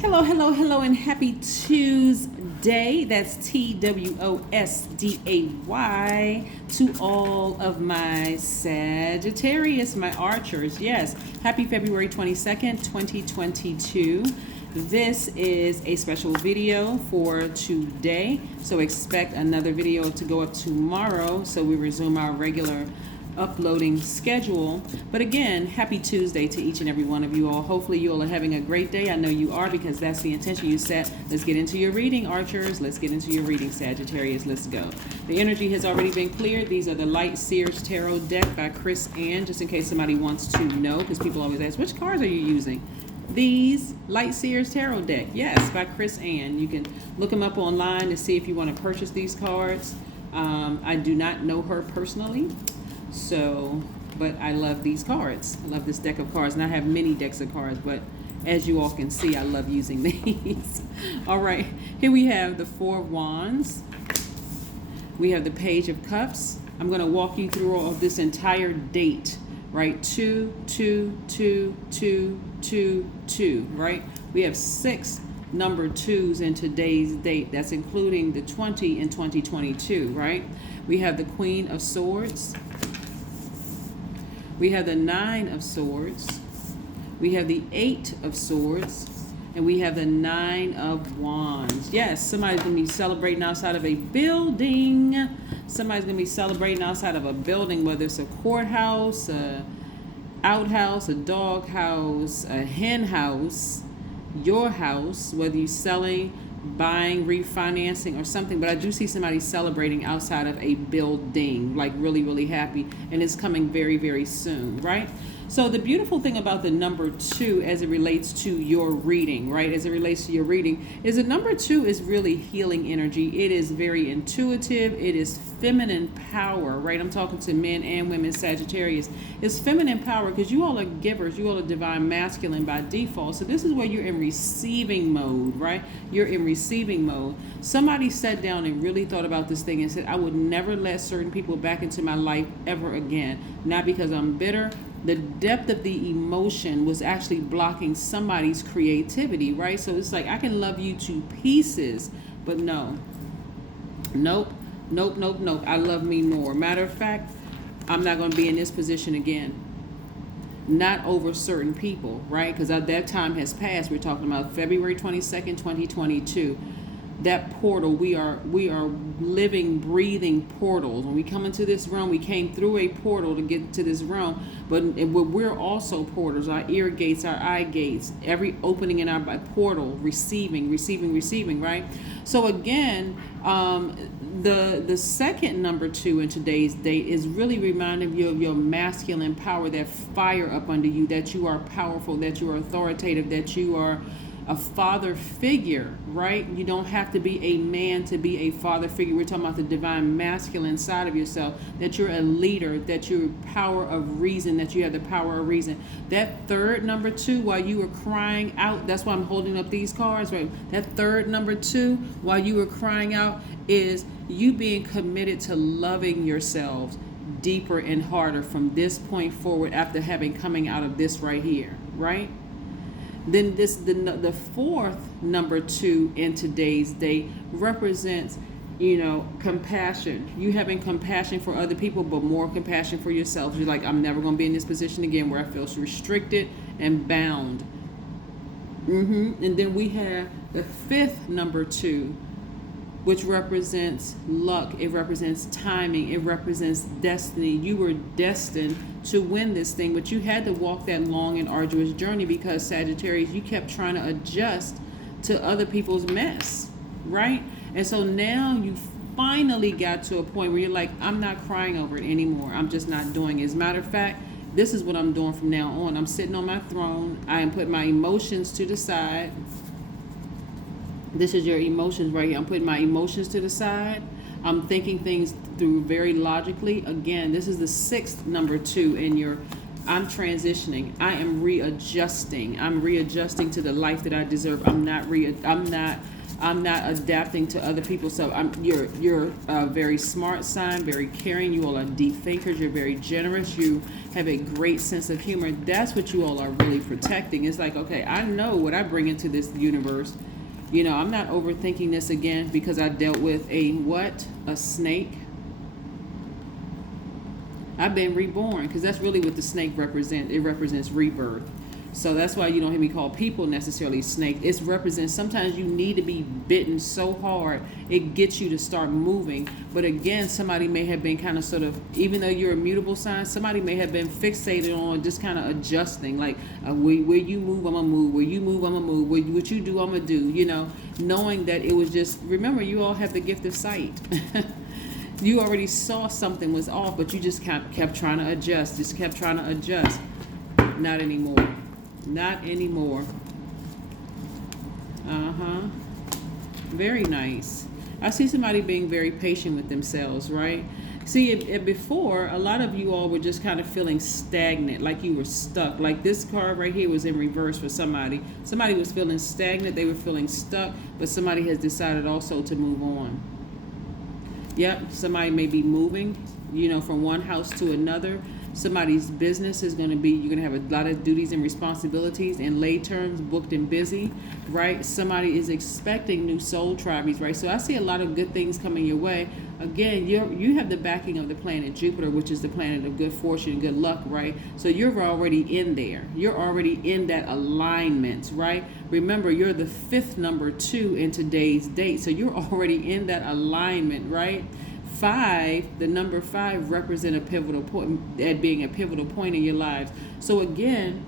Hello, hello, hello, and happy Tuesday. That's TWOSDAY to all of my Sagittarius, my archers. Yes, happy February 22nd, 2022. This is a special video for today, so expect another video to go up tomorrow, so we resume our regular uploading schedule. But again, happy Tuesday to each and every one of you all. Hopefully you all are having a great day. I know you are, because that's the intention you set. Let's get into your reading, Archers. Let's get into your reading, Sagittarius. Let's go. The energy has already been cleared. These are the Light Seers Tarot deck by Chris Ann, just in case somebody wants to know, because people always ask, which cards are you using? These Light Seers Tarot deck, yes, by Chris Ann. You can look them up online to see if you want to purchase these cards. I do not know her personally, but I love these cards. I love this deck of cards, and I have many decks of cards, but as you all can see, I love using these. All right, here we have the Four of Wands. We have the Page of Cups. I'm going to walk you through all of this entire date, right? 2, 2, 2, 2, 2, 2, right? We have 6 number 2s in today's date. That's including the 20 in 2022, right? We have the Queen of Swords. We have the 9 of Swords. We have the 8 of Swords. And we have the 9 of Wands. Yes, somebody's going to be celebrating outside of a building. Somebody's going to be celebrating outside of a building, whether it's a courthouse, a outhouse, a dog house, a hen house, your house, whether you're selling, buying, refinancing, or something. But I do see somebody celebrating outside of a building, like really, really happy, and it's coming very, very soon, right? So the beautiful thing about the number 2 as it relates to your reading, right, as it relates to your reading, is that number 2 is really healing energy. It is very intuitive. It is feminine power, right? I'm talking to men and women, Sagittarius. It's feminine power because you all are givers. You all are divine masculine by default. So this is where you're in receiving mode, right? You're in receiving mode. Somebody sat down and really thought about this thing and said, I would never let certain people back into my life ever again. Not because I'm bitter. The depth of the emotion was actually blocking somebody's creativity, right? So it's like, I can love you to pieces, but no. Nope. I love me more. Matter of fact, I'm not going to be in this position again. Not over certain people, right? Because that time has passed. We're talking about February 22nd, 2022. That portal, we are living, breathing portals. When we come into this realm, we came through a portal to get to this realm, but we're also portals. Our ear gates, our eye gates, every opening in our portal, receiving, right? So again, the second number 2 in today's date is really reminding you of your masculine power, that fire up under you, that you are powerful, that you are authoritative, that you are a father figure, right? You don't have to be a man to be a father figure. We're talking about the divine masculine side of yourself, that you're a leader, that you're power of reason, that you have the power of reason. That third number 2, while you were crying out, that's why I'm holding up these cards, right? That third number 2, while you were crying out, is you being committed to loving yourselves deeper and harder from this point forward, after coming out of this right here, right? Then the fourth number 2 in today's date represents, compassion. You having compassion for other people, but more compassion for yourself. You're like, I'm never going to be in this position again where I feel restricted and bound. And then we have the fifth number 2, which represents luck. It represents timing. It represents destiny. You were destined to win this thing, but you had to walk that long and arduous journey because, Sagittarius, you kept trying to adjust to other people's mess, right? And so now you finally got to a point where you're like, I'm not crying over it anymore. I'm just not doing it. As a matter of fact, this is what I'm doing from now on. I'm sitting on my throne. I am putting my emotions to the side. This is your emotions right here. I'm putting my emotions to the side. I'm thinking things through very logically. Again, this is the 6th number 2 in I'm transitioning. I am readjusting. I'm readjusting to the life that I deserve. I'm not I'm not adapting to other people. So you're a very smart sign, very caring. You all are deep thinkers. You're very generous. You have a great sense of humor. That's what you all are really protecting. It's like, okay, I know what I bring into this universe. You know, I'm not overthinking this again because I dealt with a what? A snake. I've been reborn, because that's really what the snake represents. It represents rebirth. So that's why you don't hear me call people necessarily snake. It represents sometimes you need to be bitten so hard it gets you to start moving. But again, somebody may have been kind of sort of, even though you're a mutable sign, somebody may have been fixated on just kind of adjusting. Like where you move, I'm gonna move. Where you move, I'm gonna move. What you do, I'm gonna do. You know, knowing that it was just, remember, you all have the gift of sight. You already saw something was off, but you just kept trying to adjust. Just kept trying to adjust. Not anymore. Not anymore. Very nice. I see somebody being very patient with themselves, right? See, before, a lot of you all were just kind of feeling stagnant, like you were stuck. Like this card right here was in reverse for somebody. Somebody was feeling stagnant. They were feeling stuck, but somebody has decided also to move on. Yep, somebody may be moving, you know, from one house to another. Somebody's business is going to be, you're going to have a lot of duties and responsibilities, in lay terms, booked and busy, right? Somebody is expecting new soul tribes, right? So I see a lot of good things coming your way. Again, you have the backing of the planet Jupiter, which is the planet of good fortune and good luck, right? So you're already in there. You're already in that alignment, right? Remember, you're the 5th number 2 in today's date. So you're already in that alignment, right? 5, the number 5 represent a pivotal point, at being a pivotal point in your lives. So again,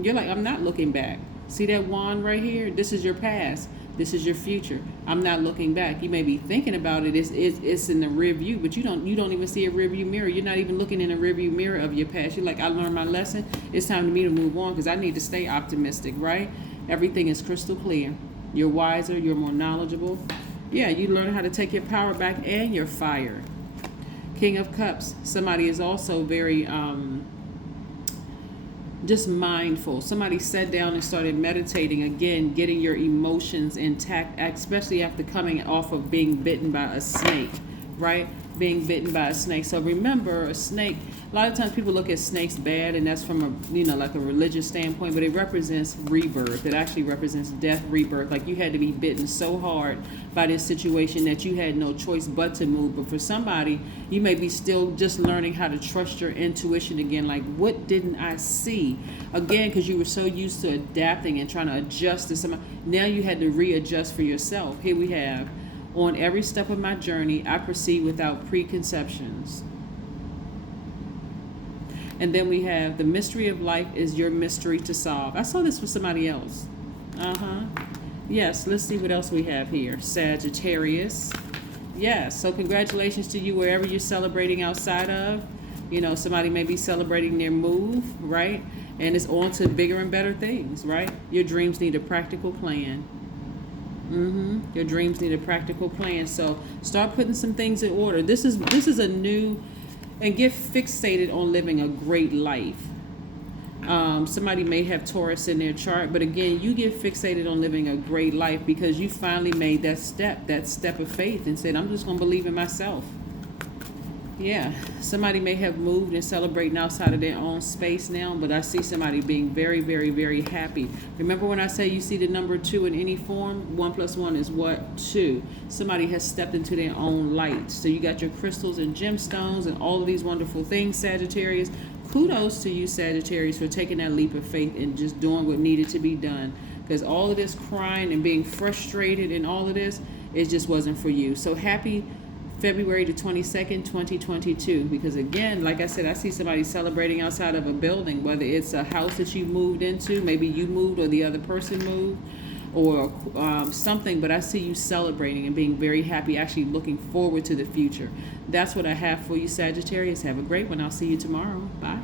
you're like, I'm not looking back. See that wand right here? This is your past. This is your future. I'm not looking back. You may be thinking about it. It's in the rear view, but you don't even see a rear view mirror. You're not even looking in a rear view mirror of your past. You're like, I learned my lesson. It's time for me to move on because I need to stay optimistic, right? Everything is crystal clear. You're wiser. You're more knowledgeable. Yeah, you learn how to take your power back and your fire. King of Cups. Somebody is also very just mindful. Somebody sat down and started meditating again, getting your emotions intact, especially after coming off of being bitten by a snake, right? Being bitten by a snake. So remember, a snake, a lot of times people look at snakes bad, and that's from a, you know, like a religious standpoint, but it represents rebirth. It actually represents death, rebirth. Like you had to be bitten so hard by this situation that you had no choice but to move. But for somebody, you may be still just learning how to trust your intuition again. Like, what didn't I see? Again, because you were so used to adapting and trying to adjust to somebody. Now you had to readjust for yourself. Here we have, on every step of my journey, I proceed without preconceptions. And then we have, the mystery of life is your mystery to solve. I saw this for somebody else. Yes, let's see what else we have here. Sagittarius. Yes, so congratulations to you wherever you're celebrating outside of. You know, somebody may be celebrating their move, right? And it's on to bigger and better things, right? Your dreams need a practical plan. Your dreams need a practical plan. So start putting some things in order. This is a new, and get fixated on living a great life. Somebody may have Taurus in their chart, but again, you get fixated on living a great life because you finally made that step of faith and said, I'm just going to believe in myself. Yeah, somebody may have moved and celebrating outside of their own space now, but I see somebody being very, very, very happy. Remember when I say you see the number 2 in any form? 1 + 1 is what? 2. Somebody has stepped into their own light. So you got your crystals and gemstones and all of these wonderful things, Sagittarius. Kudos to you, Sagittarius, for taking that leap of faith and just doing what needed to be done. Because all of this crying and being frustrated and all of this, it just wasn't for you. So happy February the 22nd, 2022. Because again, like I said, I see somebody celebrating outside of a building, whether it's a house that you moved into, maybe you moved or the other person moved, or something, but I see you celebrating and being very happy, actually looking forward to the future. That's what I have for you, Sagittarius. Have a great one. I'll see you tomorrow. Bye.